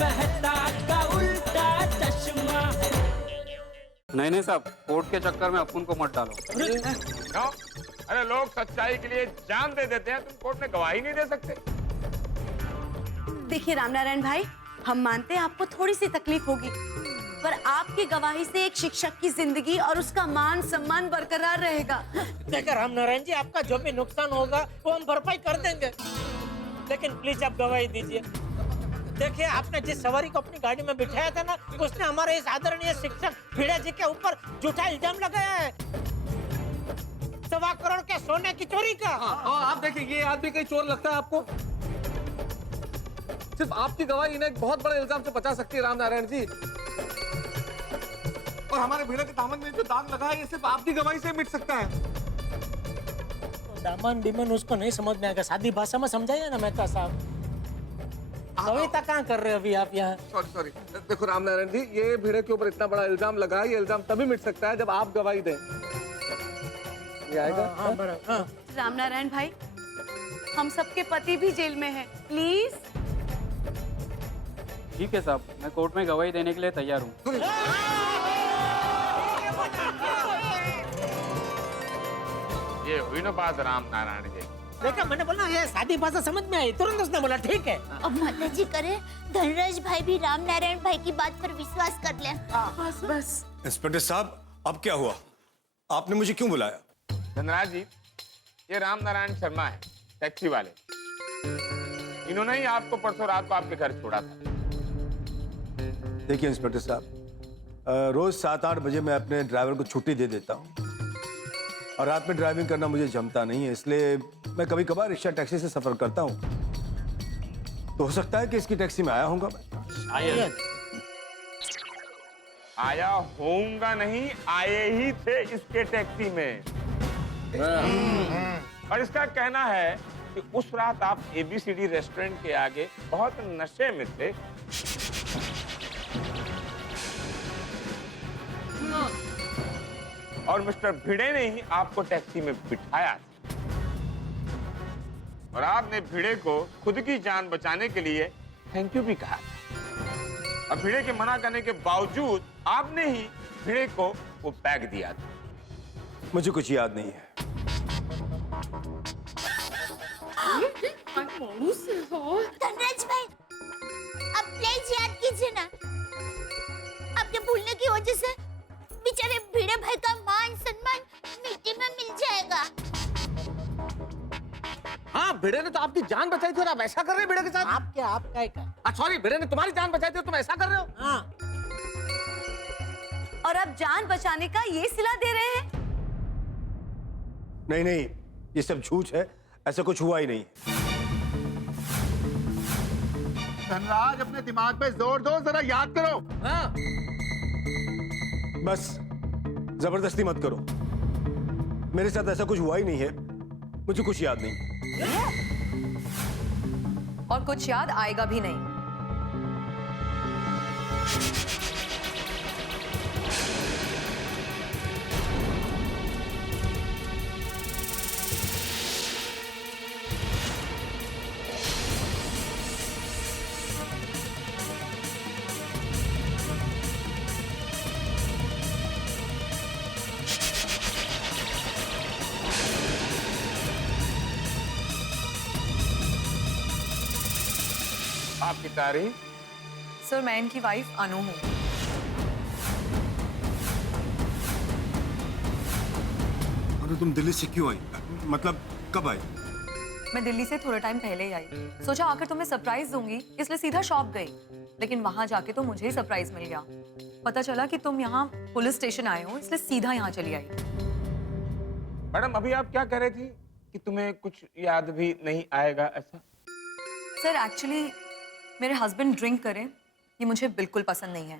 मेहता का उल्टा चश्मा। नहीं साहब, कोर्ट के चक्कर में अपन को मत डालो। क्यों? अरे लोग सच्चाई के लिए जान दे देते हैं, तुम कोर्ट में गवाही नहीं दे सकते? देखिए रामनारायण भाई, हम मानते हैं आपको थोड़ी सी तकलीफ होगी, पर आपकी गवाही से एक शिक्षक की जिंदगी और उसका मान सम्मान बरकरार रहेगा। देखिए रामनारायण जी, आपका जो भी नुकसान होगा वो हम भरपाई कर देंगे, लेकिन प्लीज आप गवाही दीजिए। देखिए, आपने जिस सवारी को अपनी गाड़ी में बिठाया था ना, उसने हमारे इस आदरणीय शिक्षक भिड़े जी के ऊपर झूठा इल्जाम लगाया है, 1.25 करोड़ के सोने की चोरी का। आप देखिए, ये आदमी कहीं चोर लगता है आपको? सिर्फ आपकी गवाही इन्हें एक बहुत बड़े इल्जाम से बचा सकती है रामनारायण जी। और हमारे भिड़े के दामन में जो दाग लगा है, ये सिर्फ आपकी गवाही से मिट सकता है। दामन डिमन उसको नहीं समझ में आएगा, सादी भाषा में समझाइए ना मेहता साहब। कविता कहाँ कर रहे हो अभी आप यहाँ? सॉरी, देखो रामनारायण जी, ये भिड़े के ऊपर इतना बड़ा इल्जाम लगा है, ये इल्जाम तभी मिट सकता है जब आप गवाही दें। ये आएगा? हाँ। रामनारायण भाई, हम सबके पति भी जेल में हैं, प्लीज। ठीक है साहब, मैं कोर्ट में गवाही देने के लिए तैयार हूँ। ये हुई ना बात रामनारायण जी। देखा, मैंने बोला ये सादी भाषा समझ में आई, तुरंत उसने बोला ठीक है। अब माता जी करे, धनराज भाई भी रामनारायण भाई की बात पर विश्वास कर ले। बस इंस्पेक्टर साहब, अब क्या हुआ? आपने मुझे क्यों बुलाया? धनराज जी, ये रामनारायण शर्मा है, टैक्सी वाले। इन्होंने ही आपको परसों रात को आपके घर छोड़ा था। देखिए इंस्पेक्टर साहब, रोज 7-8 बजे मैं अपने ड्राइवर को छुट्टी दे देता हूँ, और रात में ड्राइविंग करना मुझे जमता नहीं है, इसलिए मैं कभी कभार रिक्शा टैक्सी से सफर करता हूँ। तो हो सकता है कि इसकी टैक्सी में आया होऊंगा मैं। आया होऊंगा नहीं, आए ही थे इसके टैक्सी में। और इसका कहना है कि उस रात आप ABCD रेस्टोरेंट के आगे बहुत नशे में थे। और मिस्टर भिड़े ने ही आपको टैक्सी में बिठाया था। और आपने भिड़े को खुद की जान बचाने के लिए थैंक यू भी कहा था। और भिड़े के मना करने के बावजूद आपने ही भिड़े को वो बैग दिया था। मुझे कुछ याद नहीं है। धनराज भाई, अब प्लीज याद कीजिए ना, आपके भूलने की वजह से बेचारे भिड़े भाई का मान सम्मान मिट्टी में मिल जाएगा। हाँ, भिड़े ने तो आपकी जान बचाई थी और आप ऐसा कर रहे हैं भिड़े के साथ? आप क्या सॉरी, भिड़े ने तुम्हारी जान बचाई थी और तुम ऐसा कर रहे हो? हाँ। और अब जान बचाने का ये सिला दे रहे हैं? नहीं, ये सब झूठ है, ऐसा कुछ हुआ ही नहीं। धनराज, अपने दिमाग पे जोर दो, जरा याद करो। हाँ। बस जबरदस्ती मत करो, मेरे साथ ऐसा कुछ हुआ ही नहीं है, मुझे कुछ याद नहीं। और कुछ याद आएगा भी नहीं। आपकी तारीफ? सर, मैं इनकी वाइफ अनु हूँ। अरे तुम दिल्ली से क्यों आई? मतलब कब आई? मैं दिल्ली से थोड़ा टाइम पहले ही आई। सोचा आकर तुम्हें सरप्राइज दूंगी, इसलिए सीधा शॉप गई। लेकिन वहां जाके तो मुझे ही सरप्राइज मिल गया। पता चला कि तुम यहाँ पुलिस स्टेशन आए हो, इसलिए सीधा यहाँ चली आई। मैडम, अभी आप क्या कह रही थी कि तुम्हें कुछ याद भी नहीं आएगा, ऐसा? सर, एक्चुअली मेरे हस्बैंड ड्रिंक करें ये मुझे बिल्कुल पसंद नहीं है,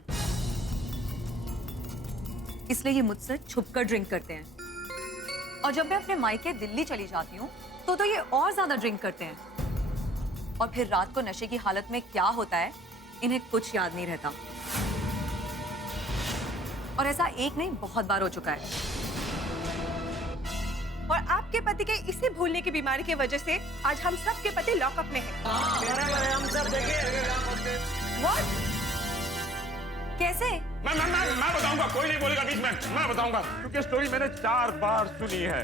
इसलिए ये मुझसे छुपकर ड्रिंक करते हैं। और जब मैं अपने मायके दिल्ली चली जाती हूँ तो ये और ज्यादा ड्रिंक करते हैं। और फिर रात को नशे की हालत में क्या होता है, इन्हें कुछ याद नहीं रहता। और ऐसा एक नहीं, बहुत बार हो चुका है। और आपके पति के इसी भूलने की बीमारी की वजह से आज हम सब के पति लॉकअप में हैं। हम सब देखिए। What? कैसे? मैं बताऊंगा, कोई नहीं बोलेगा बीच में, मैं बताऊंगा, क्योंकि स्टोरी मैंने 4 बार सुनी है।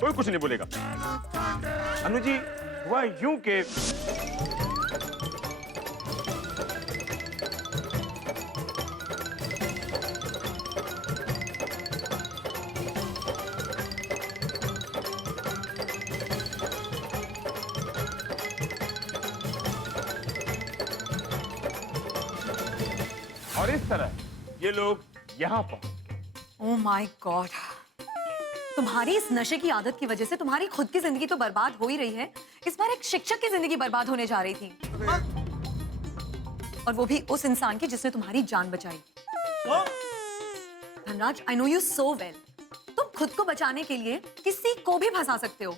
कोई कुछ नहीं बोलेगा। अनु जी, हुआ यूं के और इस तरह ये लोग यहाँ पहुंच। ओह माय गॉड, तुम्हारी इस नशे की आदत की वजह से तुम्हारी खुद की जिंदगी तो बर्बाद हो ही रही है, इस बार एक शिक्षक की जिंदगी बर्बाद होने जा रही थी, और वो भी उस इंसान की जिसने तुम्हारी जान बचाई। Dhanraj, I know you so well, तुम खुद को बचाने के लिए किसी को भी फंसा सकते हो।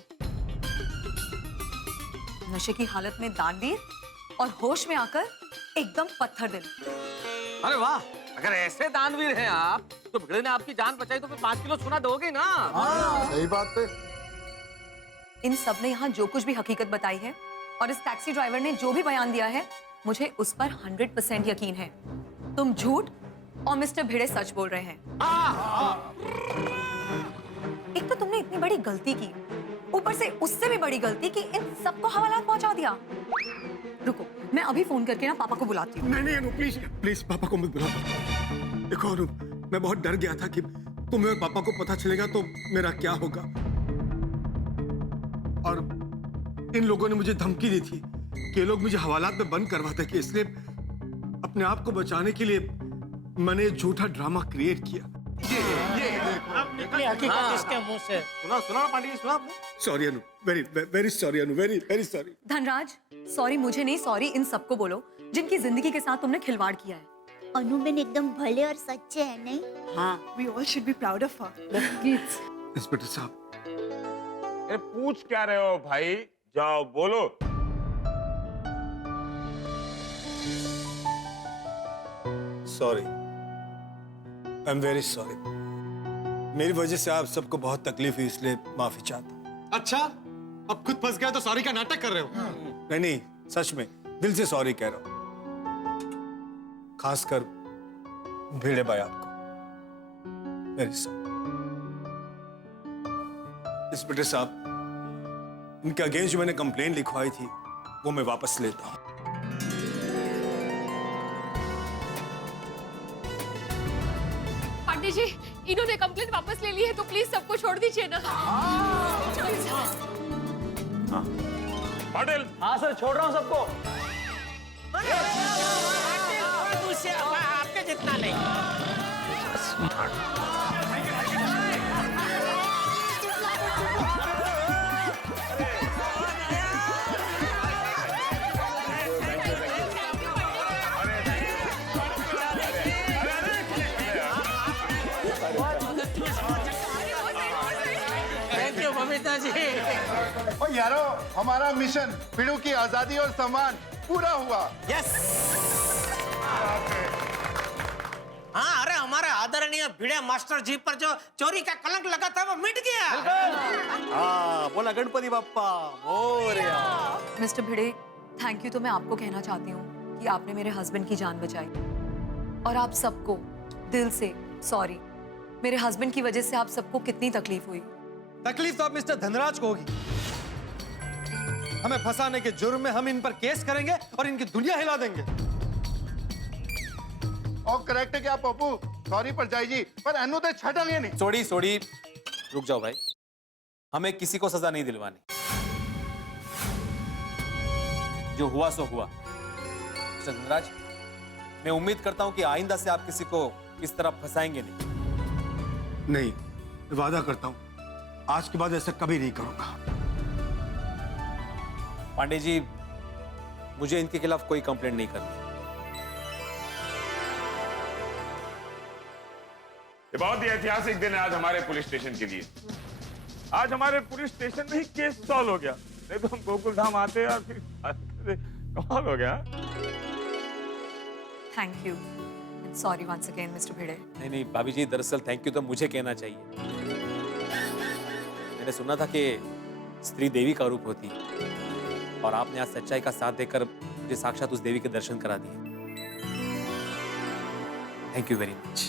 नशे की हालत में दानवीर और होश में आकर एकदम पत्थर दिल। अरे वाह, अगर ऐसे दानवीर हैं आप, तो भिड़े ने आपकी जान बचाई तो फिर 5 किलो सोना दोगे ना? सही बात पे। इन सब ने यहाँ जो कुछ भी हकीकत बताई है और इस टैक्सी ड्राइवर ने जो भी बयान दिया है, मुझे उस पर 100% यकीन है। तुम झूठ और मिस्टर भिड़े सच बोल रहे हैं। एक तो तुमने इतनी बड़ी गलती की, ऊपर से उससे भी बड़ी गलती कि इन सबको हवालात पहुंचा दिया। रुको, मैं अभी फोन करके ना पापा को बुलाती हूँ। नहीं अनु, प्लीज प्लीज पापा को मत बुला। देखो अनु, मैं बहुत डर गया था कि तुम्हें और पापा को पता चलेगा तो मेरा क्या होगा, और इन लोगों ने मुझे धमकी दी थी कि ये लोग मुझे हवालात में बंद करवाते, कि इसलिए अपने आप को बचाने के लिए मैंने ये झूठा ड्रामा क्रिएट किया। निकली हकीकत इसके मुंह से। सुना पांडे जी, सुना आपने? Sorry Anu, very very sorry Anu, very very sorry. Dhanraj, sorry मुझे नहीं, सॉरी इन सबको बोलो जिनकी जिंदगी के साथ तुमने खिलवाड़ किया है। अनु बेन एकदम भले और सच्चे हैं, नहीं? हाँ, We all should be proud of her. Inspector साहब, अरे पूछ क्या रहे हो भाई, जाओ बोलो। Sorry, I am very sorry. मेरी वजह से आप सबको बहुत तकलीफ हुई, इसलिए माफी चाहता हूँ। अच्छा, अब खुद फंस गया तो सॉरी का नाटक कर रहे हो? नहीं, सच में दिल से सॉरी कह रहा हूँ, खासकर भिड़े भाई आपको। Very sorry. इंस्पेक्टर साहब, इनके अगेंस्ट जो मैंने कंप्लेन लिखवाई थी वो मैं वापस लेता हूँ। पांडे जी, इन्होंने कंप्लेंट वापस ले ली है, तो प्लीज सबको छोड़ दीजिए ना। पाटिल। हाँ सर, छोड़ रहा हूँ सबको। आपके जितना नहीं। Thank you Babita ji. और यारो, हमारा मिशन भिड़ू की आजादी और सम्मान पूरा हुआ। यस। हाँ, अरे हमारे आदरणीय भिड़े मास्टर जी पर जो चोरी का कलंक लगा था वो मिट गया। हाँ, बोला Ganpati Bappa Morya. Mister Bhide, thank you तो मैं आपको कहना चाहती हूँ कि आपने मेरे हस्बैंड की जान बचाई, और आप सबको दिल से सॉरी। मेरे हस्बैंड की वजह से आप सबको कितनी तकलीफ हुई। तकलीफ तो अब मिस्टर धनराज को होगी। हमें फंसाने के जुर्म में हम इन पर केस करेंगे और इनकी दुनिया हिला देंगे। और करेक्ट है क्या पप्पू? सॉरी पर जाई जी, पर अनु तो छटंगे नहीं। सोड़ी रुक जाओ भाई, हमें किसी को सजा नहीं दिलवानी। जो हुआ सो हुआ। मिस्टर धनराज, मैं उम्मीद करता हूं कि आइंदा से आप किसी को इस तरह फंसाएंगे नहीं, वादा करता हूं आज के बाद ऐसा कभी नहीं करूंगा। पांडे जी, मुझे इनके खिलाफ कोई कंप्लेंट नहीं करनी। ये बहुत ही ऐतिहासिक दिन है आज हमारे पुलिस स्टेशन के लिए। आज हमारे पुलिस स्टेशन में ही केस सॉल्व हो गया, नहीं तो हम गोकुल धाम आते और फिर कमाल हो गया। Thank you, sorry once again mister Bhide. नहीं भाभी जी, दरअसल थैंक यू तो मुझे कहना चाहिए। मैंने सुना था कि स्त्री देवी का रूप होती है, और आपने आज सच्चाई का साथ देकर मुझे साक्षात उस देवी के दर्शन करा दिए। Thank you very much.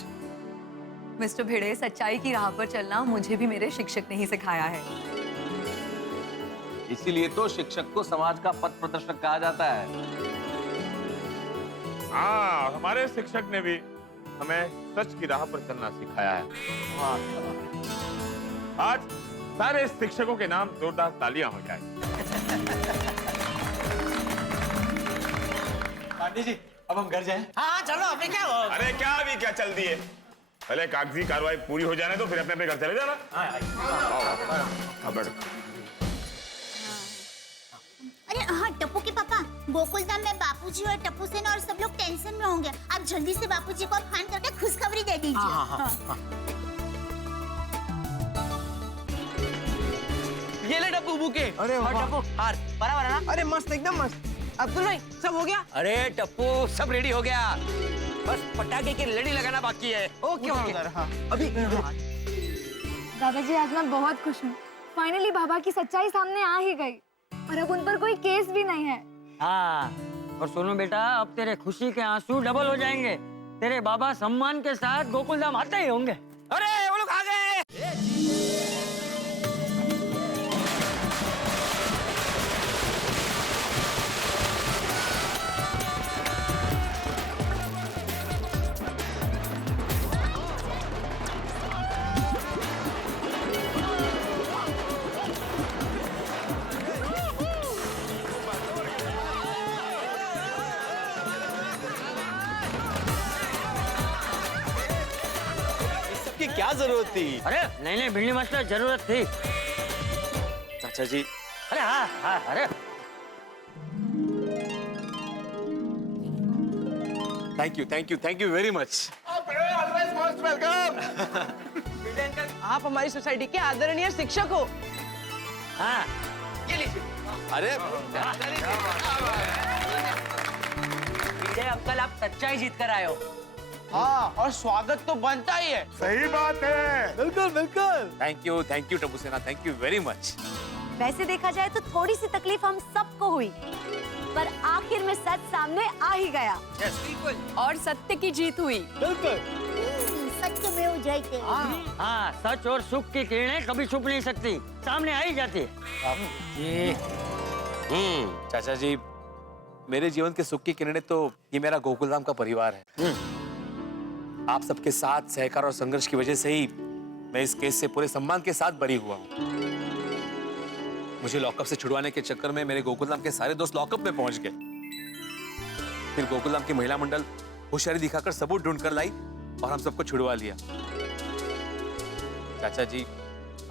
Mister Bhide, सच्चाई की राह पर चलना मुझे भी मेरे शिक्षक ने ही सिखाया है। इसीलिए तो शिक्षक को समाज का पथ प्रदर्शक कहा जाता है। हाँ, हमारे शिक्षक ने भी हमें सच की राह पर चलना सिखाया है। आज सारे शिक्षकों के नाम जोरदार तालियां हो जाए। पांडे जी, अब हम घर जाएं? हाँ चलो, अभी क्या हो? अरे क्या अभी क्या चल दिए, पहले कागजी कार्रवाई पूरी हो जाने दो, फिर अपने अपने घर चले जाना। आओ, बैठो। अरे हाँ टप्पू के पापा, गोकुलधाम में बापूजी और टप्पू सेन और सब लोग टेंशन में होंगे। आप जल्दी से बापूजी को फोन करके खुशखबरी दे दीजिए। ये ले टप्पू बुके। अरे और टप्पू हार बराबर है ना? अरे मस्त, एकदम मस्त। अब्दुल भाई सब हो गया? अरे टप्पू सब रेडी हो गया, बस पटाखे की लड़ी लगाना बाकी है। Okay okay. हाँ अभी दादाजी आज मैं बहुत खुश हूँ, फाइनली बाबा की सच्चाई सामने आ ही गई और अब उन पर कोई केस भी नहीं है। हाँ, और सुनो बेटा, अब तेरे खुशी के आंसू डबल हो जाएंगे। तेरे बाबा सम्मान के साथ गोकुलधाम आते ही होंगे। अरे वो लोग आ गए। की क्या जरूरत थी? अरे नहीं नहीं भिड़नी मास्टर, जरूरत थी। चाचा जी। अरे हाँ हाँ, अरे थैंक यू वेरी मच। आप हमारी सोसाइटी के आदरणीय शिक्षक हो। हाँ, ये लीजिए। अरे अंकल, आप सच्चाई जीत कर आए हो। हाँ, और स्वागत तो बनता ही है। सही बात है। बिल्कुल बिल्कुल। थैंक यू टप्पू सेना, थैंक यू वेरी मच। वैसे देखा जाए तो थोड़ी सी तकलीफ हम सबको हुई, पर आखिर में सच सामने आ ही गया। और सत्य की जीत हुई। बिल्कुल। सत्य में हो जाए। हाँ, सच और सुख की किरणें कभी छुप नहीं सकती, सामने आ ही जाती है। चाचा जी, मेरे जीवन के सुख की किरणें तो ये मेरा गोकुलधाम का परिवार है। आप सबके साथ सहकार और संघर्ष की वजह से ही मैं इस केस से पूरे सम्मान के साथ बरी हुआ हूँ। मुझे लॉकअप से छुड़वाने के चक्कर में मेरे गोकुलधाम के सारे दोस्त लॉकअप में पहुंच गए। फिर गोकुलधाम की महिला मंडल होशियारी दिखाकर सबूत ढूंढ कर लाई और हम सबको छुड़वा लिया। चाचा जी,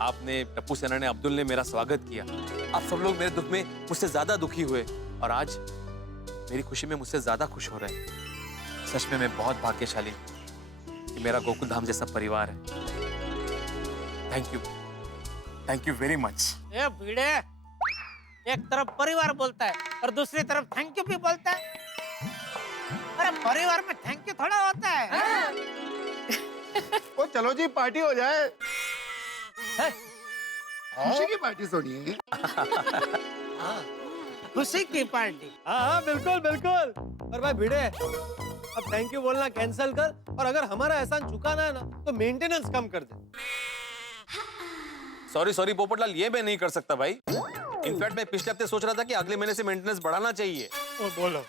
आपने, टप्पू सेना ने, अब्दुल ने मेरा स्वागत किया। आप सब लोग मेरे दुख में मुझसे ज्यादा दुखी हुए और आज मेरी खुशी में मुझसे ज्यादा खुश हो रहे हैं। सच में मैं बहुत भाग्यशाली हूँ कि मेरा गोकुलधाम जैसा परिवार है। Thank you very much. ये भिड़े, एक तरफ परिवार बोलता है और दूसरी तरफ थैंक यू भी बोलता है। अरे परिवार में थैंक यू थोड़ा होता है। ओ चलो जी, पार्टी हो जाए। खुशी की पार्टी सुनिए। खुशी की पार्टी। हाँ बिल्कुल बिल्कुल। और भाई भिड़े, अब थैंक यू बोलना कैंसिल कर, और अगर हमारा एहसान चुकाना है ना तो मेंटेनेंस कम कर दे। सॉरी पोपटलाल, ये मैं नहीं कर सकता भाई। इनफैक्ट मैं पिछले हफ्ते सोच रहा था कि अगले महीने से मेंटेनेंस बढ़ाना चाहिए। बोलो।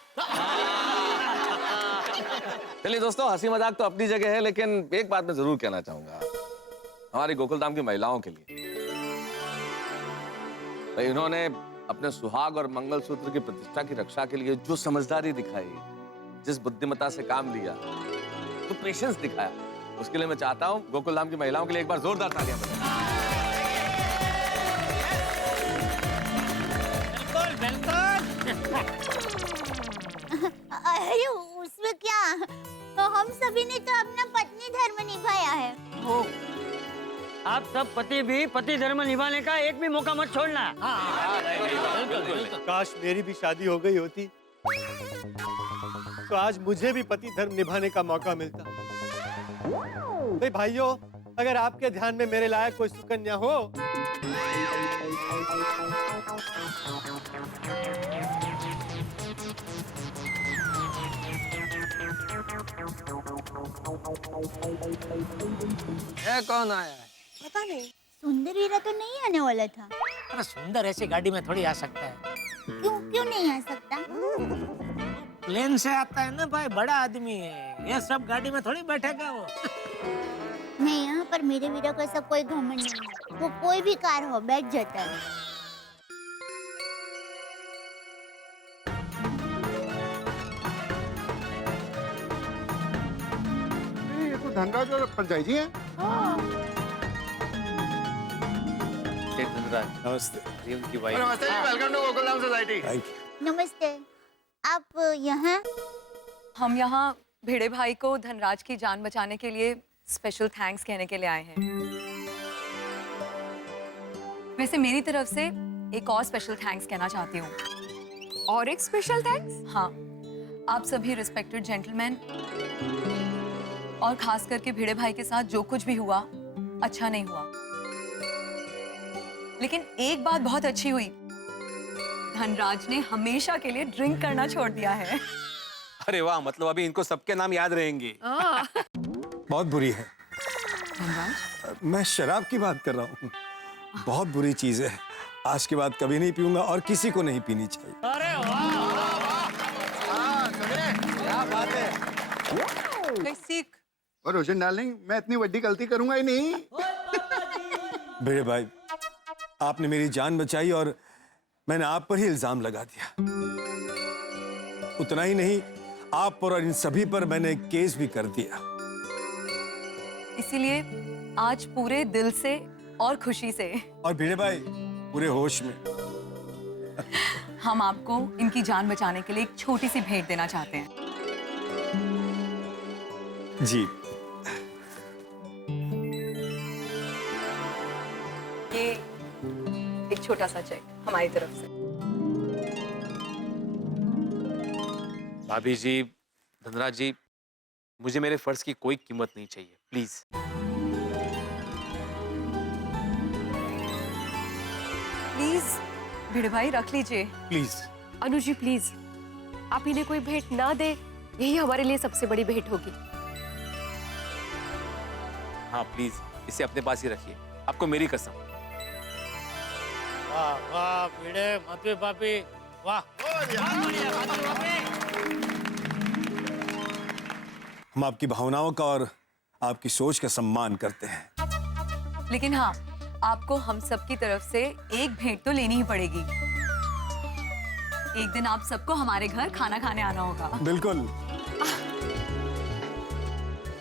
चलिए दोस्तों, हंसी मजाक तो अपनी जगह है, लेकिन एक बात मैं जरूर कहना चाहूंगा हमारी गोकुलधाम की महिलाओं के लिए। तो इन्होंने अपने सुहाग और मंगलसूत्र की प्रतिष्ठा की रक्षा के लिए जो समझदारी दिखाई, जिस बुद्धिमत्ता से काम लिया, जो पेशेंस दिखाया, उसके लिए मैं चाहता हूं गोकुलधाम की महिलाओं के लिए एक बार जोरदार तालियां बजाएं। अरे उसमें क्या, तो हम सभी ने तो अपना पत्नी धर्म निभाया है। आप सब पति भी पति धर्म निभाने का एक भी मौका मत छोड़ना। काश मेरी भी शादी हो गई होती तो आज मुझे भी पति धर्म निभाने का मौका मिलता। भाई भाइयों, अगर आपके ध्यान में मेरे लायक कोई सुकन्या हो ये कौन आया है? पता नहीं। सुंदर हीरा तो नहीं आने वाला था। अरे सुंदर ऐसी गाड़ी में थोड़ी आ सकता है। क्यों नहीं आ सकता? प्लेन से आता है ना भाई, बड़ा आदमी है, ये सब गाड़ी में थोड़ी बैठेगा वो। नहीं, यहाँ पर मेरे वीरा को ऐसा कोई घमंड नहीं है। वो कोई भी कार हो बैठ जाता है। ये तो धनराज और पंचायत जी हैं। धनराज नमस्ते। जीवन की वाइफ। नमस्ते जी, welcome to Gokuldham society. Thank you. नमस्ते। आप यहाँ? हम यहाँ भिड़े भाई को धनराज की जान बचाने के लिए स्पेशल थैंक्स कहने के लिए आए हैं। वैसे मेरी तरफ से एक और स्पेशल थैंक्स कहना चाहती हूँ। और एक स्पेशल थैंक्स? हाँ, आप सभी रिस्पेक्टेड जेंटलमैन और खास करके भिड़े भाई के साथ जो कुछ भी हुआ अच्छा नहीं हुआ, लेकिन एक बात बहुत अच्छी हुई, धनराज ने हमेशा के लिए ड्रिंक करना छोड़ दिया है। अरे वाह, मतलब अभी इनको सबके नाम याद रहेंगे। बहुत बुरी है। मैं शराब की बात कर रहा हूँ। बहुत बुरी चीज है। आज के बाद कभी नहीं पीऊंगा और किसी को नहीं पीनी चाहिए। अरे वाह, क्या बात है। सीख। और रोशन डार्लिंग, मैं इतनी बड़ी गलती करूंगा ही नहीं। भिड़े भाई, आपने मेरी जान बचाई और मैंने आप पर ही इल्जाम लगा दिया। उतना ही नहीं, आप पर और इन सभी पर मैंने केस भी कर दिया। इसीलिए आज पूरे दिल से और खुशी से और भिड़े भाई पूरे होश में हम आपको इनकी जान बचाने के लिए एक छोटी सी भेंट देना चाहते हैं। जी। ये एक छोटा सा चेक हमारी तरफ से। भाभी जी, धनराज जी, मुझे मेरे फर्ज की कोई कीमत नहीं चाहिए, प्लीज। प्लीज भिड़े भाई रख लीजिए। प्लीज। अनुज जी प्लीज, आप इन्हें कोई भेंट ना दे, यही हमारे लिए सबसे बड़ी भेंट होगी। हाँ प्लीज, इसे अपने पास ही रखिए, आपको मेरी कसम। वाह वाह भिड़े माधवी भाभी, वाह बहुत बढ़िया माधवी भाभी। हम आपकी भावनाओं का और आपकी सोच का सम्मान करते हैं। लेकिन हाँ, आपको हम सब की तरफ से एक भेंट तो लेनी ही पड़ेगी। एक दिन आप सबको हमारे घर खाना खाने आना होगा। बिल्कुल।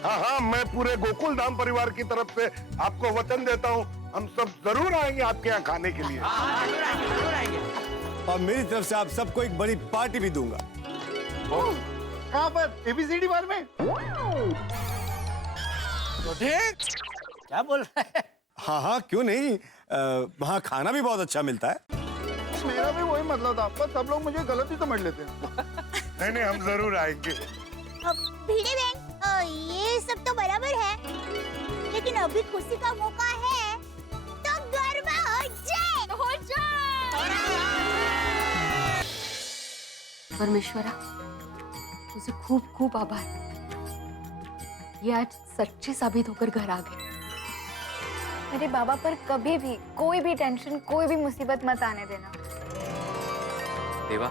हाँ हाँ, मैं पूरे गोकुलधाम परिवार की तरफ से आपको वचन देता हूँ, हम सब जरूर आएंगे आपके यहाँ खाने के लिए। और मेरी तरफ से आप सबको एक बड़ी पार्टी भी दूंगा। कहाँ पर? ABCD बार में? तो ठीक, क्या बोल रहे हैं? हाँ हाँ, क्यों नहीं, वहाँ खाना भी बहुत अच्छा मिलता है। मेरा भी वही मतलब था, बस सब लोग मुझे गलत ही समझ लेते हैं। नहीं नहीं, हम जरूर आएंगे। भिड़े बहन, ये सब तो बराबर है, लेकिन अभी खुशी का मौका है, तो गरबा हो जाए। हो जाए। परमेश्वरा, तुझे खूब खूब आभार। ये आज सच्चे साबित होकर घर आ गए। मेरे बाबा पर कभी भी कोई भी टेंशन, कोई भी मुसीबत मत आने देना। देवा,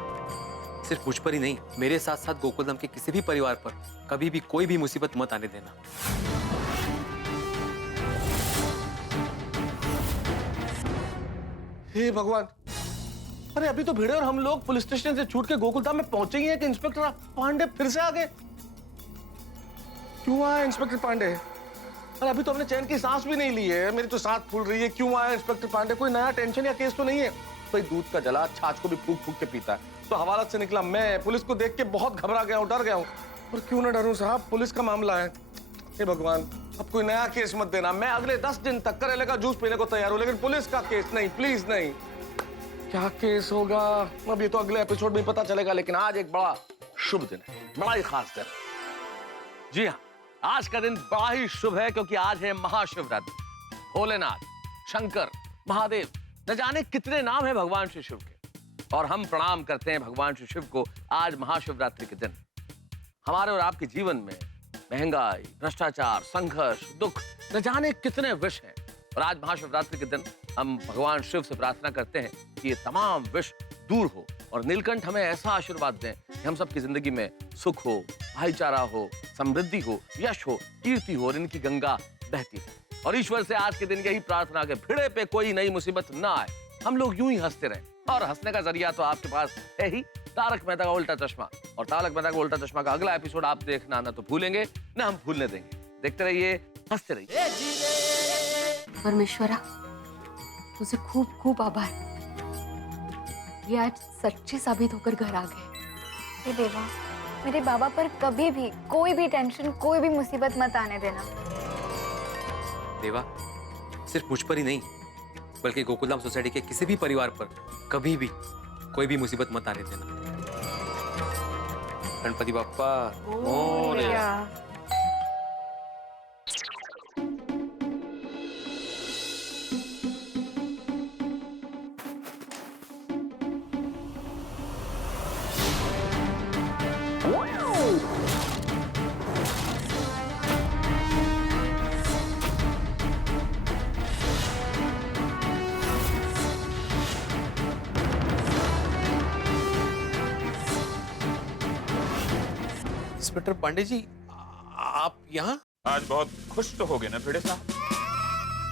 सिर्फ मुझ पर ही नहीं, मेरे साथ साथ गोकुलधाम के किसी भी परिवार पर कभी भी कोई भी मुसीबत मत आने देना। हे भगवान, अरे अभी तो भिड़े और हम लोग पुलिस स्टेशन से छूट के गोकुलधाम में पहुंचे ही हैं कि इंस्पेक्टर पांडे फिर से आ गए। क्यों आया इंस्पेक्टर पांडे? अरे अभी तो हमने चैन की सांस भी नहीं ली है, मेरी तो सांस फूल रही है। क्यों आया इंस्पेक्टर पांडे? कोई नया टेंशन या केस तो नहीं है? भाई दूध का जला छाछ को भी फूक फूक के पीता है, तो हवालात से निकला मैं पुलिस को देख के बहुत घबरा गया हूँ, डर गया हूँ। और क्यों ना डरूं साहब, पुलिस का मामला है। हे भगवान, अब कोई नया केस मत देना। मैं अगले 10 दिन तक करेले का जूस पीने को तैयार हूँ, लेकिन पुलिस का केस नहीं, प्लीज नहीं। क्या केस होगा अब ये तो अगले एपिसोड में पता चलेगा, लेकिन आज एक बड़ा शुभ दिन है, बड़ा ही खास दिन। जी हाँ, आज का दिन बड़ा ही शुभ है क्योंकि आज है महाशिवरात्रि। भोलेनाथ, शंकर, महादेव, न जाने कितने नाम है भगवान श्री शिव के, और हम प्रणाम करते हैं भगवान श्री शिव को आज महाशिवरात्रि के दिन। हमारे और आपके जीवन में महंगाई, भ्रष्टाचार, संघर्ष, दुख, न जाने कितने विष हैं। और आज महाशिवरात्रि के दिन हम भगवान शिव से प्रार्थना करते हैं कि ये तमाम विष दूर हो और नीलकंठ हमें ऐसा आशीर्वाद दें कि हम सबकी जिंदगी में सुख हो, भाईचारा हो, समृद्धि हो, यश हो, कीर्ति हो और इनकी गंगा बहती रहे। और ईश्वर से आज के दिन यही प्रार्थना के भिड़े पे कोई नई मुसीबत ना आए, हम लोग यूं ही हंसते रहें। और हंसने का जरिया तो आपके पास है ही, तारक मेहता का उल्टा चश्मा। और तारक मेहता का उल्टा चश्मा का अगला एपिसोड आप देखना ना तो भूलेंगे ना हम भूलने देंगे। देखते रहिए, हंसते रहिए। परमेश्वरा, तुझे खूब खूब आभार। ये आज सच्चे साबित होकर घर आ गए। हे देवा, मेरे बाबा पर कभी भी कोई भी टेंशन, कोई भी मुसीबत मत आने देना। देवा, सिर्फ मुझ पर ही नहीं बल्कि गोकुलधाम सोसाइटी के किसी भी परिवार पर कभी भी कोई भी मुसीबत मत आने देना। गणपति बाप्पा मोरया। इंस्पेक्टर पांडे जी, आप यहाँ? आज बहुत खुश तो हो गए ना भिड़े साहब?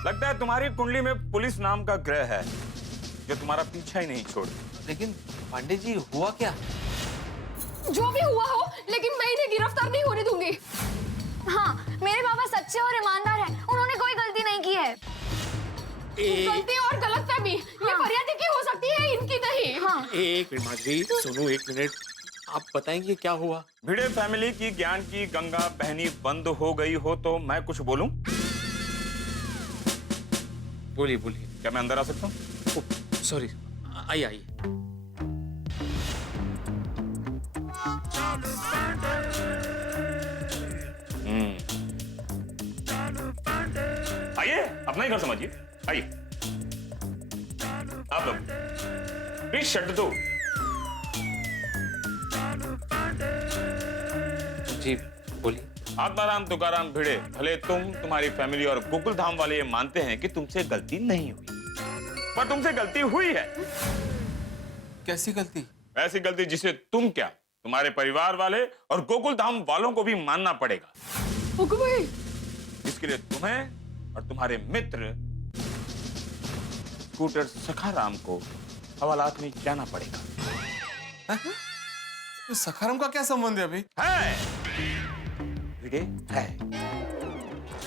लगता है तुम्हारी कुंडली में पुलिस नाम का ग्रह है जो तुम्हारा पीछा ही नहीं छोड़। लेकिन पांडे जी, हुआ क्या? जो भी हुआ हो, लेकिन मैं इन्हें गिरफ्तार नहीं होने दूंगी। हाँ, मेरे बाबा सच्चे और ईमानदार हैं। उन्होंने कोई गलती नहीं की है। गलती और गलतफहमी ये फरियादी की हो सकती है, इनकी नहीं। हाँ। एक मिनट माधुरी, सुनो एक मिनट, आप बताएंगे क्या हुआ? भिड़े फैमिली की ज्ञान की गंगा बहनी बंद हो गई हो तो मैं कुछ बोलूं? बोलिए बोलिए। क्या मैं अंदर आ सकता हूँ? सॉरी, आइए आइए। आइए, अपना ही घर समझिए। आइए, आप लोग प्लीज शट दो। जी बोलिए। आत्माराम तुकाराम भिड़े, भले तुम्हारी फैमिली और गोकुलधाम वाले ये मानते हैं कि तुमसे गलती नहीं हुई, पर तुमसे गलती हुई है। कैसी गलती? ऐसी गलती जिसे तुम क्या, तुम्हारे परिवार वाले और गोकुलधाम वालों को भी मानना पड़ेगा। इसके लिए तुम्हें और तुम्हारे मित्र स्कूटर सखाराम को हवालात में जाना पड़ेगा। तो सखाराम का क्या संबंध है अभी? है भिड़े, है।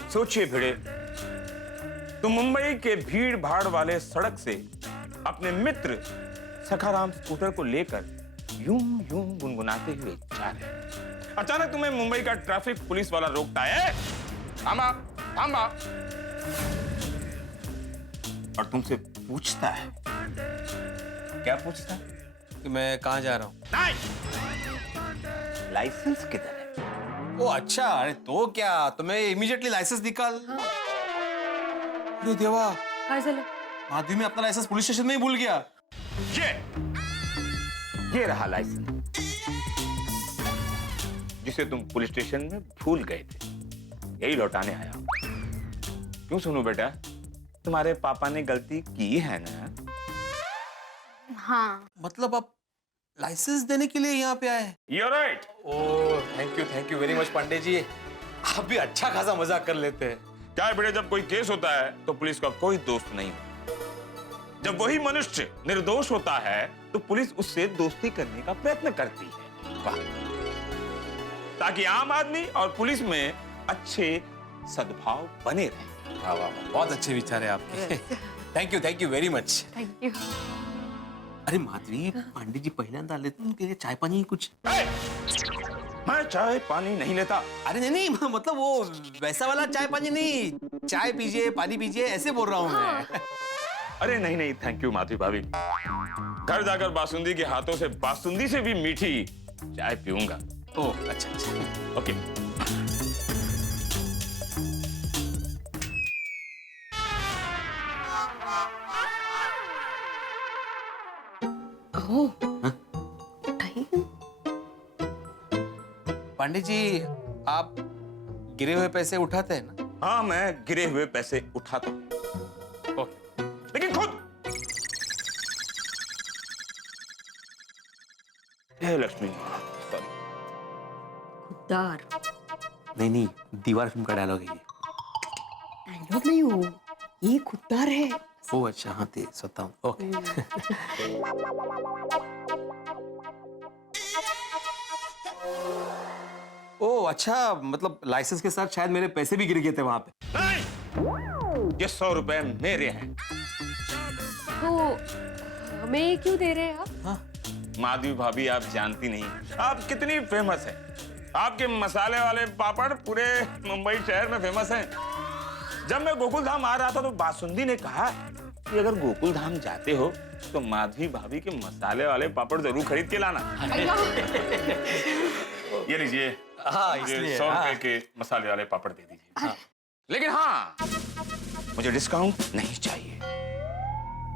सोचिए भिड़े, तुम मुंबई के भीड़ भाड़ वाले सड़क से अपने मित्र सखाराम स्कूटर को लेकर यूं यूं गुनगुनाते हुए जा रहे हैं। अचानक तुम्हें मुंबई का ट्रैफिक पुलिस वाला रोकता है। थामा, थामा, और तुमसे पूछता है। क्या पूछता है? कि मैं कहाँ जा रहा हूँ? नहीं, लाइसेंस किधर है? ओ अच्छा, अरे तो क्या, तुम्हें इमीडिएटली लाइसेंस निकाल। अरे देवा, माधवी में अपना लाइसेंस पुलिस स्टेशन में ही भूल गया। ये रहा लाइसेंस जिसे तुम पुलिस स्टेशन में भूल गए थे, यही लौटाने आया। क्यों सुनू बेटा, तुम्हारे पापा ने गलती की है ना? हाँ। मतलब आप लाइसेंस देने के लिए यहाँ पे आए? You're right. Oh, thank you very much Pandey ji. आप भी अच्छा खासा मजाक कर लेते हैं। क्या है बेटे, जब कोई केस होता है तो पुलिस का कोई दोस्त नहीं होता। जब वही मनुष्य निर्दोष होता है तो पुलिस उससे दोस्ती करने का प्रयत्न करती है। वाह, ताकि आम आदमी और पुलिस में अच्छे सद्भाव बने रहे। वाह वाह, बहुत अच्छे विचार है आपके। Thank you very much. Thank you. अरे माधवी, पांडे जी पहिल्यांदा आले, उनके लिए चाय पानी कुछ? मैं चाय पानी नहीं लेता। अरे नहीं, मतलब वो वैसा वाला चाय पानी नहीं, चाय पीजिए, पानी पीजिए, ऐसे बोल रहा हूँ मैं। अरे नहीं, थैंक यू माधवी भाभी। घर जाकर बासुंदी के हाथों से बासुंदी से भी मीठी चाय पीऊंगा। ओह अच्छा, ओके। पांडे जी, आप गिरे हुए पैसे उठाते हैं ना? हाँ, मैं गिरे हुए पैसे उठाता हूँ, लेकिन खुद। हे लक्ष्मी, सॉरी। खुददार नहीं, दीवार फिल्म का डायलॉग है ये। डायलॉग नहीं हो, ये खुददार है। ओ अच्छा, हाँ ते स्वतः हूँ। ओके। ओ अच्छा, मतलब लाइसेंस के साथ शायद मेरे पैसे भी गिर गए थे वहां पे। नहीं, ये 100 रुपए मेरे हैं। तो हमें क्यों दे रहे हैं आप? हाँ। माधवी भाभी, आप जानती नहीं आप कितनी फेमस है। आपके मसाले वाले पापड़ पूरे मुंबई शहर में फेमस हैं। जब मैं गोकुल धाम आ रहा था तो बासुंदी ने कहा कि अगर गोकुल धाम जाते हो तो माधवी भाभी के मसाले वाले पापड़ जरूर खरीद के लाना। ये लीजिए, हाँ, इसलिए 100 रुपए के मसाले वाले पापड़ दे दीजिए। हाँ। लेकिन हाँ, मुझे डिस्काउंट नहीं चाहिए।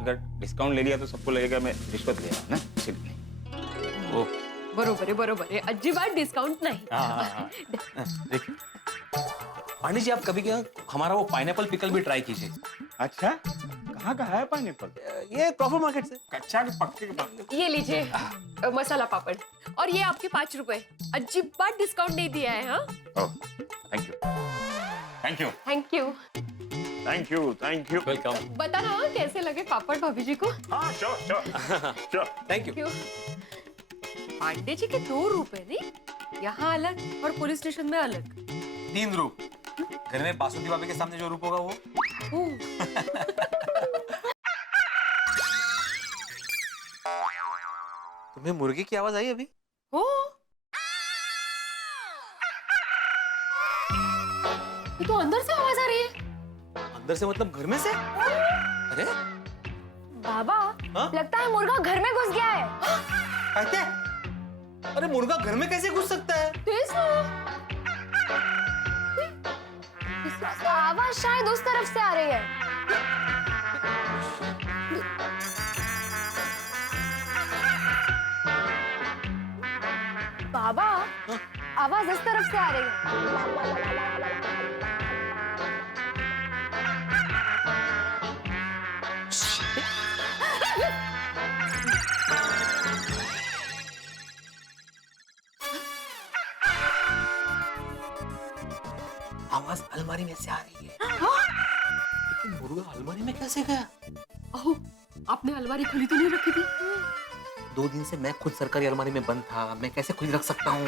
अगर डिस्काउंट ले लिया तो सबको लगेगा मैं रिश्वत ले रहा हूँ ना, इसलिए। ओ बरोबर है, अजिबात डिस्काउंट नहीं। देखिए पांडे जी, आप कभी क्या हमारा वो पाइनएप्पल पिकल भी ट्राई कीजिए। अच्छा, कहाँ का है पाइनएप्पल? ये क्रॉफर्ड मार्केट से। कच्चा के पक्के के पक्के। ये लीजिए मसाला पापड़, और ये आपके 5 रुपए। अजिबात डिस्काउंट नहीं दिया है। हाँ, oh, thank you, thank you, thank you, thank you, thank you. Welcome. बताना कैसे लगे पापड़ भाभी जी को? हाँ, sure. Thank you. Pandey ji के 2 रुपए नहीं, यहाँ अलग और पुलिस स्टेशन में अलग। 3 रूप। घर में बासुंदी भाभी के सामने जो रूप होगा वो। तुम्हें मुर्गी की आवाज आई अभी? हो, ये तो अंदर से आवाज आ रही है। अंदर से मतलब घर में से? अरे बाबा, हाँ? लगता है मुर्गा घर में घुस गया है। कहते? अरे मुर्गा घर में कैसे घुस सकता है? तेज ना। आवाज शायद उस तरफ से आ रही है। बाबा, आवाज इस तरफ से आ रही है। आवाज अलमारी में से आ रही है। लेकिन मुर्गा अलमारी में कैसे गया? ओह, आपने अलमारी खुली तो नहीं रखी थी? 2 दिन से मैं खुद सरकारी अलमारी में बंद था, मैं कैसे खुली रख सकता हूँ?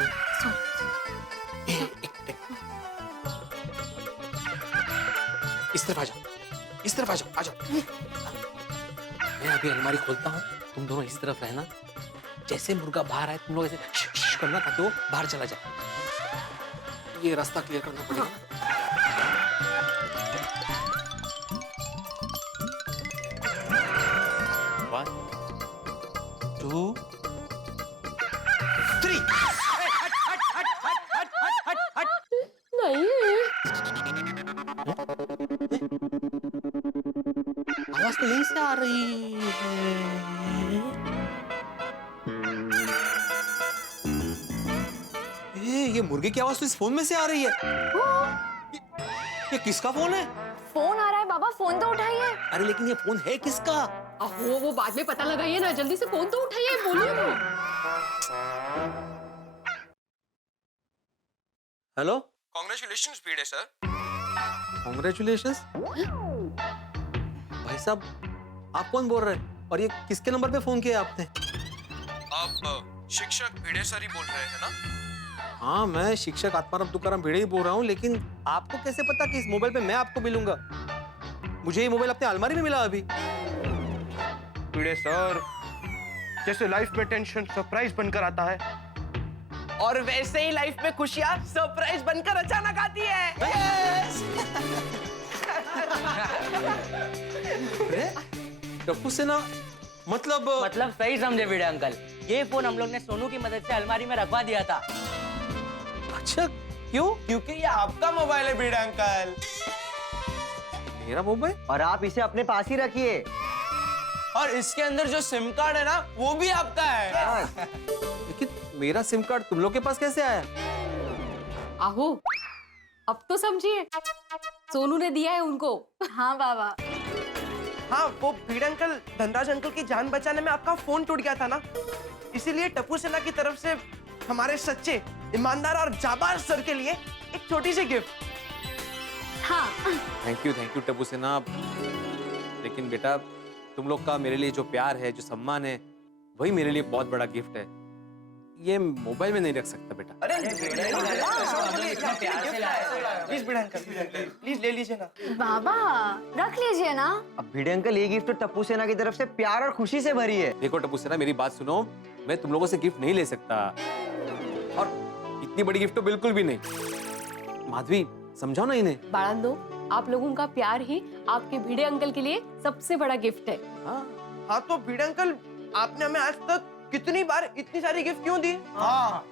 इस तरफ आ जाओ, इस तरफ आ जाओ, आ जाओ। मैं अभी अलमारी खोलता हूँ, तुम दोनों इस तरफ रहना। जैसे मुर्गा बाहर आए तुम लोग ऐसे श करना ताकि वो बाहर चला जाए। ये रास्ता क्लियर करना पड़ेगा। One, 2, 3। नहीं, आवाज तो यहीं से आ रही है। ये मुर्गे की आवाज तो इस फोन में से आ रही है। ये किसका फोन है? फोन आ रहा है बाबा, फोन तो उठाइए। अरे लेकिन ये फोन है किसका? अहो, वो बाद में पता लगाइए ना, जल्दी से फोन तो उठाइए, बोलिए ना। हेलो, कांग्रेचुलेशंस भिड़े सर। कांग्रेचुलेशंस। भाई साहब, आप कौन बोल रहे हैं और ये किसके नंबर पे फोन किया आपने? आप शिक्षक भिड़े सर ही बोल रहे हैं ना? हाँ, मैं शिक्षक आत्माराम तुकाराम भिड़े ही बोल रहा हूँ, लेकिन आपको कैसे पता कि इस मोबाइल पे मैं आपको मिलूंगा? मुझे ये मोबाइल अपने अलमारी में मिला अभी। भिड़े सर, जैसे लाइफ में टेंशन सरप्राइज बनकर आता है, और वैसे ही लाइफ में खुशियां सरप्राइज बनकर अचानक आती है। टप्पू से ना मतलब सही समझे भिड़े अंकल। ये फोन हम लोग ने सोनू की मदद से अलमारी में रखवा दिया था। अच्छा, क्यों? क्योंकि ये आपका मोबाइल है भिड़े अंकल। मेरा मोबाइल? और आप इसे अपने पास ही रखिए। और इसके अंदर जो सिम कार्ड है ना, वो भी आपका है। लेकिन मेरा सिम कार्ड तुम लोग के पास कैसे आया? आहो, अब तो समझिए, सोनू ने दिया है उनको। हाँ बाबा। हाँ, वो भीड़ अंकल धनराज अंकल की जान बचाने में आपका फोन टूट गया था ना, इसीलिए टप्पू सेना की तरफ से हमारे सच्चे, ईमानदार और जाबाज सर के लिए एक छोटी सी गिफ्ट। हाँ। थैंक यू टप्पू सेना। लेकिन बेटा, तुम लोग का मेरे लिए जो प्यार है, जो सम्मान है, वही मेरे लिए बहुत बड़ा गिफ्ट है। ये मोबाइल में नहीं रख सकता बेटा। अरे प्लीज भिड़े अंकल, प्लीज ले लीजिए ना। बाबा रख लीजिए ना। अब भिड़े अंकल, ये गिफ्ट तो टप्पू सेना की तरफ से प्यार और खुशी से भरी है। देखो टप्पू सेना, मेरी बात सुनो, मैं तुम लोगों से गिफ्ट नहीं ले सकता, और इतनी बड़ी गिफ्ट तो बिल्कुल भी नहीं। माधवी, समझाओ ना इन्हें। बाळांनो, आप लोगों का प्यार ही आपके भिड़े अंकल के लिए सबसे बड़ा गिफ्ट है। हाँ तो भिड़े अंकल, आपने हमें आज तक कितनी बार इतनी सारी गिफ्ट क्यों दी? हाँ।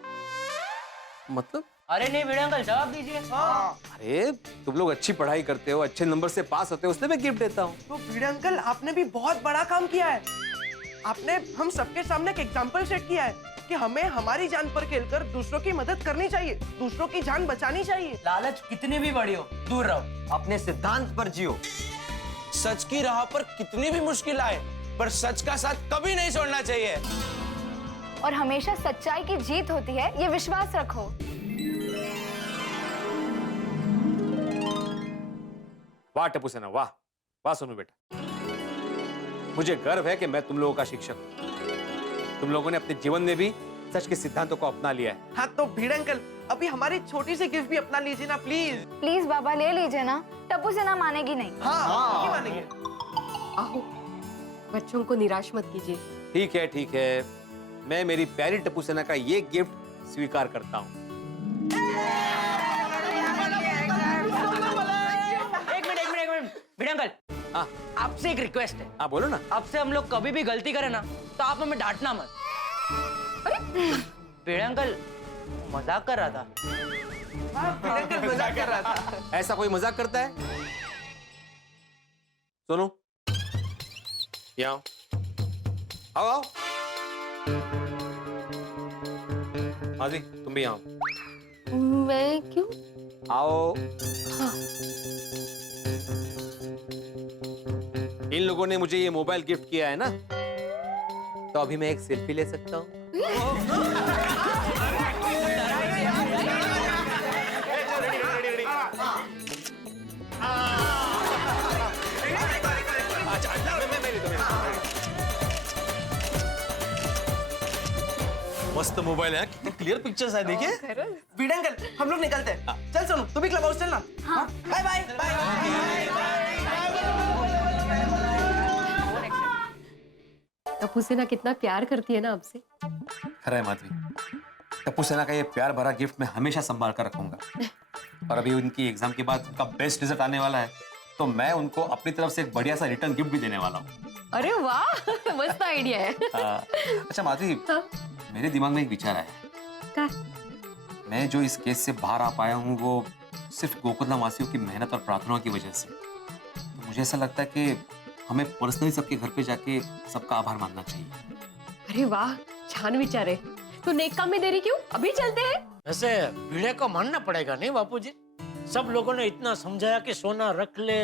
मतलब? अरे नहीं भिड़े अंकल, जवाब दीजिए। हाँ। अरे तुम लोग अच्छी पढ़ाई करते हो, अच्छे नंबर से पास होते हो, उसने मैं गिफ्ट देता हूँ। तो भिड़े अंकल, आपने भी बहुत बड़ा काम किया है। आपने हम सबके सामने एक एग्जाम्पल सेट किया है कि हमें हमारी जान पर खेलकर दूसरों की मदद करनी चाहिए, दूसरों की जान बचानी चाहिए। लालच कितनी भी बड़ी हो, दूर रहो, अपने सिद्धांत पर जियो। सच की राह पर कितनी भी मुश्किल आए, पर सच का साथ कभी नहीं छोड़ना चाहिए। और हमेशा सच्चाई की जीत होती है, ये विश्वास रखो। वाह टप्पू सेना, वाह वाह सोनू बेटा, मुझे गर्व है कि मैं तुम लोगों का शिक्षक हूं। तुम लोगों ने अपने जीवन में भी सच के सिद्धांतों को अपना लिया है। हाँ तो भिड़े अंकल, अभी हमारी छोटी सी गिफ्ट भी अपना लीजिए ना प्लीज। प्लीज बाबा ले लीजिए ना, टप्पू सेना मानेगी नहीं। हाँ, नहीं मानेंगे। आओ, बच्चों को निराश मत कीजिए। ठीक है, मैं मेरी प्यारी टप्पू सेना का ये गिफ्ट स्वीकार करता हूँ। एक मिनट भिड़े अंकल, हाँ आपसे एक रिक्वेस्ट है। हाँ बोलो ना। आपसे हम लोग कभी भी गलती करें ना, तो आप हमें डांटना मत। भिड़े अंकल मजाक कर रहा था। भिड़े अंकल मजाक कर रहा था। ऐसा कोई मजाक करता है? सोनू, यहाँ आओ। आओ माधवी, तुम भी आओ। मैं क्यों? आओ। हाँ। इन लोगों ने मुझे ये मोबाइल गिफ्ट किया है ना, तो अभी मैं एक सेल्फी ले सकता हूँ? मस्त मोबाइल है, कितनी क्लियर पिक्चर्स है, देखिए। भिड़े अंकल, हम लोग निकलते हैं। चल सोनू, तू भी क्लब हाउस चलना। हाँ। Bye bye. टप्पू सेना कितना प्यार करती है ना आपसे। खरा है माधवी, टप्पू सेना का ये प्यार भरा गिफ्ट मैं हमेशा संभाल कर रखूंगा। और अभी उनकी एग्जाम के बाद उनका बेस्ट रिजल्ट आने वाला है, तो मैं उनको अपनी तरफ से एक बढ़िया सा रिटर्न गिफ्ट भी देने वाला हूँ। अरे वाह, मस्त आइडिया है। अच्छा माधवी, मेरे दिमाग में एक विचार आया। क्या? मैं जो इस केस से बाहर आ पाया हूँ, वो सिर्फ गोकुलधाम वासियों की मेहनत और प्रार्थनाओं की वजह से। तो मुझे ऐसा लगता है कि हमें पर्सनली सबके घर पे जाके सबका आभार मानना चाहिए। अरे वाह, छान विचार है। तो नेक काम में देरी क्यों? अभी चलते हैं। वैसे भिड़े को मानना पड़ेगा नहीं बापूजी, सब लोगों ने इतना समझाया कि सोना रख ले,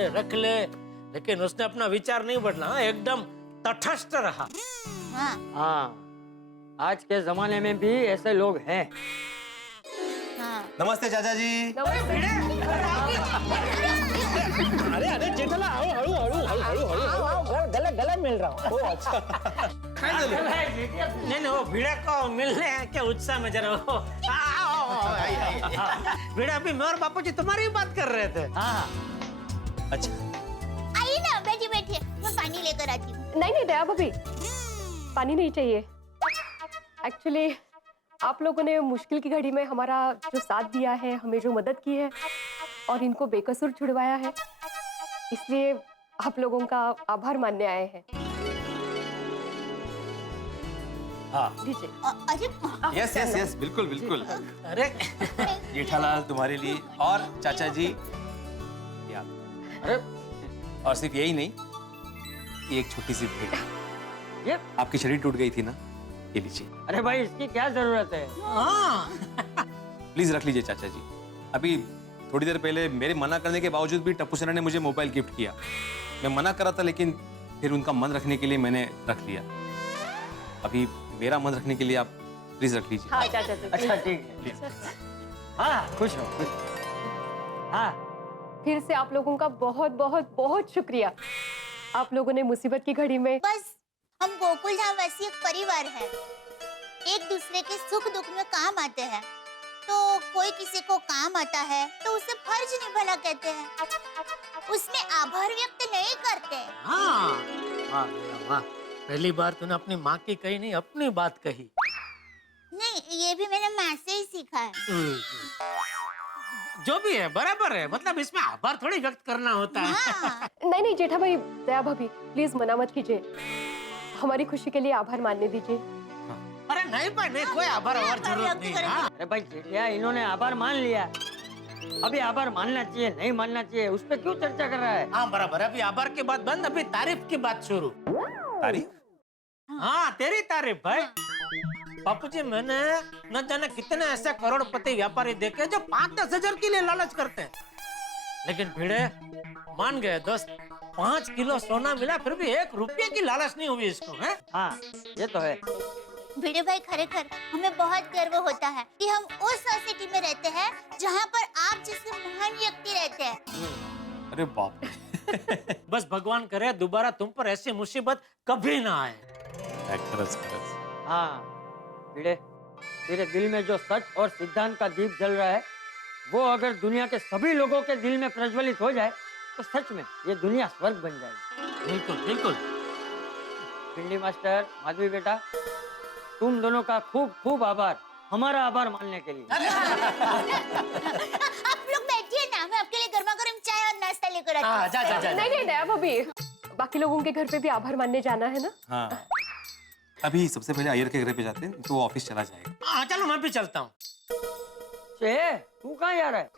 लेकिन उसने अपना विचार नहीं बदला, एकदम तटस्थ रहा। हाँ, आज के जमाने में भी ऐसे लोग हैं। नमस्ते चाचा जी। अरे जेठला, आओ, गले मिल रहा हूँ। अच्छा। नहीं, वो भिड़ा को मिलने के उत्साह में जरा वो। भिड़ा, अभी मैं और बापू जी तुम्हारी ही बात कर रहे थे। हाँ। अच्छा, आइए ना, बैठिए, मैं पानी लेकर आती हूँ। नहीं दया भाभी, पानी नहीं चाहिए। एक्चुअली आप लोगों ने मुश्किल की घड़ी में हमारा जो साथ दिया है, हमें जो मदद की है और इनको बेकसूर छुड़वाया है, इसलिए आप लोगों का आभार मानने आए हैं। हाँ। अरे यस, बिल्कुल। अरे जेठालाल तुम्हारे लिए, और चाचा जी। अरे, और सिर्फ यही नहीं, ये एक छोटी सी भेंट। ये आपकी शरीर टूट गई थी ना, ये लीजिए। अरे भाई, इसकी क्या जरूरत है? हाँ। प्लीज रख लीजिए चाचा जी। अभी थोड़ी देर पहले मेरे मना करने के बावजूद भी टप्पू सेना ने मुझे मोबाइल गिफ्ट किया। मैं मना कर रहा था, लेकिन फिर उनका मन रखने के लिए मैंने रख लिया। अभी मेरा मन रखने के लिए आप प्लीज रख लीजिए। हाँ, अच्छा ठीक है। हाँ, खुश हो, खुश। हाँ, फिर से आप लोगों का बहुत बहुत बहुत शुक्रिया। आप लोगों ने मुसीबत की घड़ी में बस हम गोकुल धाम वासी एक परिवार है, एक दूसरे के सुख दुख में काम आते हैं। तो कोई किसी को काम आता है तो उसे फर्ज निभाना कहते हैं, उसमें आभार व्यक्त नहीं करते। हाँ, वाह, पहली बार तूने अपनी माँ की कही नहीं, अपनी बात कही। नहीं, ये भी मैंने माँ से ही सीखा है। जो भी है बराबर है, मतलब इसमें आभार थोड़ी व्यक्त करना होता है। हाँ। नहीं नहीं जेठा भाई, दया भाभी, प्लीज मना मत कीजिए। हमारी खुशी के लिए आभार मानने दीजिए। अरे नहीं भाई, नहीं, कोई आभार जरूरत नहीं। हाँ। अरे भाई जेठिया, इन्होंने आभार मान लिया, अभी आभार मानना चाहिए नहीं मानना चाहिए उस पर क्यों चर्चा कर रहा है? हाँ बराबर, अभी आभार की बात बंद, अभी तारीफ की बात शुरू। तारीफ? हाँ, तेरी तारीफ भाई। बापू जी, मैंने न जाने कितने ऐसे करोड़पति व्यापारी देखे जो 5-10 हजार के लिए लालच करते हैं, लेकिन भिड़े मान गए दोस्त। 5 किलो सोना मिला, फिर भी 1 रुपये की लालच नहीं हुई इसको। है? हाँ, ये तो है। भिड़े भाई, खरेखर हमें बहुत गर्व होता है कि हम उस सोसाइटी में रहते हैं जहाँ पर आप जैसे महान व्यक्ति रहते हैं। अरे बाप बस भगवान करे दोबारा तुम पर ऐसी मुसीबत कभी ना आए। हाँ भिड़े, तेरे दिल में जो सच और सिद्धांत का दीप जल रहा है, वो अगर दुनिया के सभी लोगों के दिल में प्रज्वलित हो जाए तो सच में ये दुनिया स्वर्ग बन जाएगी। बिल्कुल बिल्कुल। भिंडी मास्टर, माधवी बेटा, तुम दोनों का खूब खूब आभार, हमारा आभार मानने के लिए। आप लोग बैठिए ना, मैं आपके लिए गर्मा गर्म चाय और नाश्ता लेकर आती हूँ। नहीं नहीं दया भाभी, बाकी लोगों के घर पे भी आभार मानने जाना है ना। हाँ, अभी सबसे पहले अय्यर के घर पे जाते हैं, तो वो ऑफिस चला जाएगा। हाँ चलो, मैं भी चलता हूँ। तू कहाँ जा रहा है?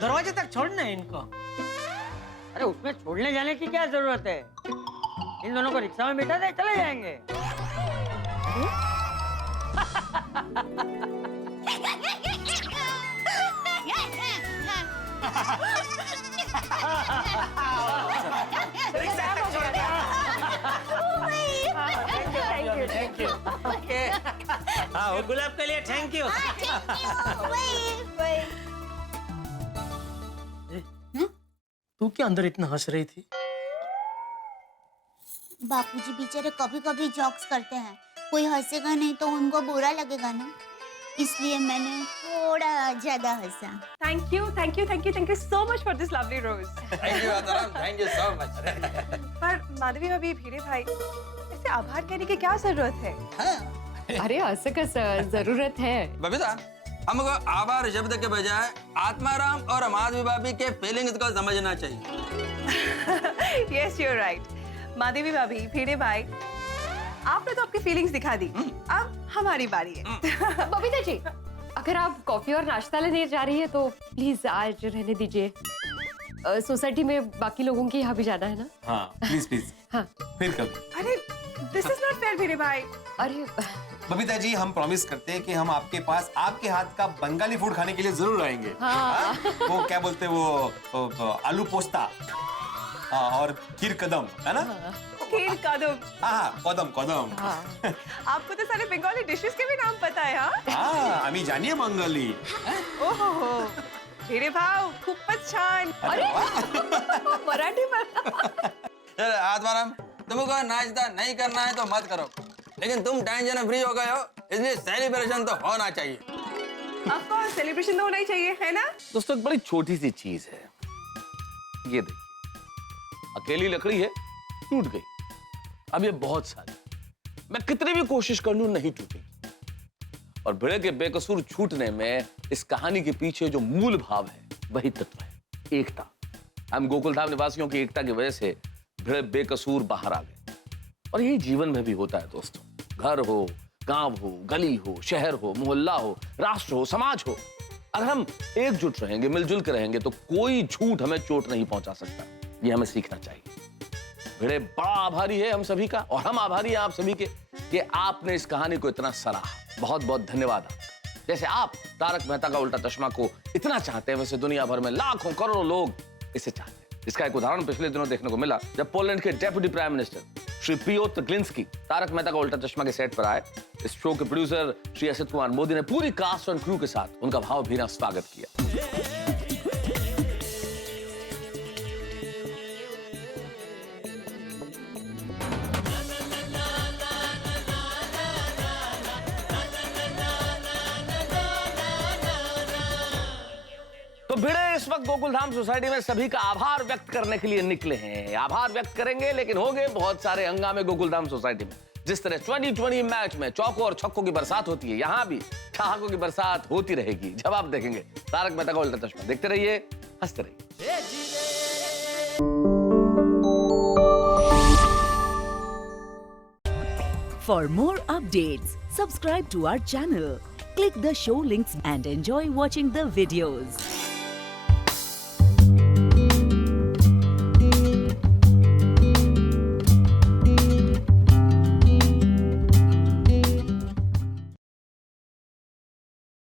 दरवाजे तक छोड़ना है इनको। अरे उसमें छोड़ने जाने की क्या जरूरत है? इन दोनों को रिक्शा में बिठा दे, चले जाएंगे। Thank you. हाँ, गुलाब के लिए थैंक यू। तू क्या अंदर इतना हंस रही थी? बापूजी बेचारे कभी कभी जॉक्स करते हैं, कोई हंसेगा नहीं तो उनको बुरा लगेगा ना, इसलिए मैंने थोड़ा ज्यादा हंसा। Thank you so much for this lovely rose. Thank you so much. पर माधवी भाभी, भिड़े भाई, ऐसे आभार कहने की क्या जरूरत है? अरे ऐसे कैसे जरूरत है? बबीता, हमको आभार शब्द के बजाय आत्माराम और माधवी भाभी के फीलिंग्स को समझना चाहिए। Yes, you are right. Madhavi भाभी, भिड़े भाई, आपने तो आपकी फीलिंग्स दिखा दी, अब हमारी बारी है। बबीता जी, अगर आप कॉफी और नाश्ता लेने जा रही है तो प्लीज आज रहने दीजिए। सोसाइटी में बाकी लोगों के यहाँ भी जाना है ना। हाँ प्लीज प्लीज। हाँ फिर कभी। अरे दिस इज नॉट फेयर भिड़े भाई। अरे बबीता जी, हम प्रॉमिस करते हैं कि हम आपके पास आपके हाथ का बंगाली फूड खाने के लिए जरूर आएंगे। हाँ। वो क्या बोलते हैं, वो आलू पोस्ता और खीर कदम, है ना? खीर कदम। हाँ, कदम कदम। आपको तो सारे बंगाली डिशेस के भी नाम पता है। हाँ, आम्ही जानिए बंगाली। ओहो, भिड़े भाऊ खूपच छान। अरे मराठी में। आत्माराम, तुमको नाश्ता नहीं करना है तो मत करो, लेकिन तुम टेंशन फ्री हो गए हो, इसलिए सेलिब्रेशन तो होना चाहिए। ऑफ कोर्स, सेलिब्रेशन तो होना ही चाहिए, है ना? दोस्तों, एक बड़ी छोटी सी चीज है, ये देखिए, अकेली लकड़ी है, टूट गई। अब ये बहुत सारी, मैं कितनी भी कोशिश कर लूं नहीं टूटेगी। और भिड़े के बेकसूर छूटने में इस कहानी के पीछे जो मूल भाव है वही तत्व है, एकता। हम गोकुल धाम निवासियों की एकता की वजह से भिड़े बेकसूर बाहर आ गए। और यही जीवन में भी होता है दोस्तों, घर हो, गांव हो, गली हो, शहर हो, मोहल्ला हो, राष्ट्र हो, समाज हो, अगर हम एकजुट रहेंगे, मिलजुल कर रहेंगे तो कोई झूठ हमें चोट नहीं पहुंचा सकता। ये हमें सीखना चाहिए। भिड़े बड़ा आभारी है हम सभी का, और हम आभारी हैं आप सभी के कि आपने इस कहानी को इतना सराहा। बहुत बहुत धन्यवाद। जैसे आप तारक मेहता का उल्टा चश्मा को इतना चाहते हैं, वैसे दुनिया भर में लाखों करोड़ों लोग इसे चाहते हैं। इसका एक उदाहरण पिछले दिनों देखने को मिला जब पोलैंड के deputy prime minister Shri Piotr Glinski Taarak Mehta Ka Ooltah चश्मा के सेट पर आए। इस शो के प्रोड्यूसर श्री असित कुमार मोदी ने पूरी कास्ट और क्रू के साथ उनका भावभीना स्वागत किया। तो भिड़े इस वक्त गोकुलधाम सोसाइटी में सभी का आभार व्यक्त करने के लिए निकले हैं। आभार व्यक्त करेंगे, लेकिन होंगे बहुत सारे हंगामे गोकुलधाम सोसाइटी में। जिस तरह 2020 मैच में चौकों और छक्कों की बरसात होती है, यहां भी ठहाकों की बरसात होती रहेगी जब आप देखेंगे तारक मेहता का उल्टा चश्मा। देखते रहिए, हंसते रहिए। For more updates, subscribe to our channel, click the show links and enjoy watching the videos.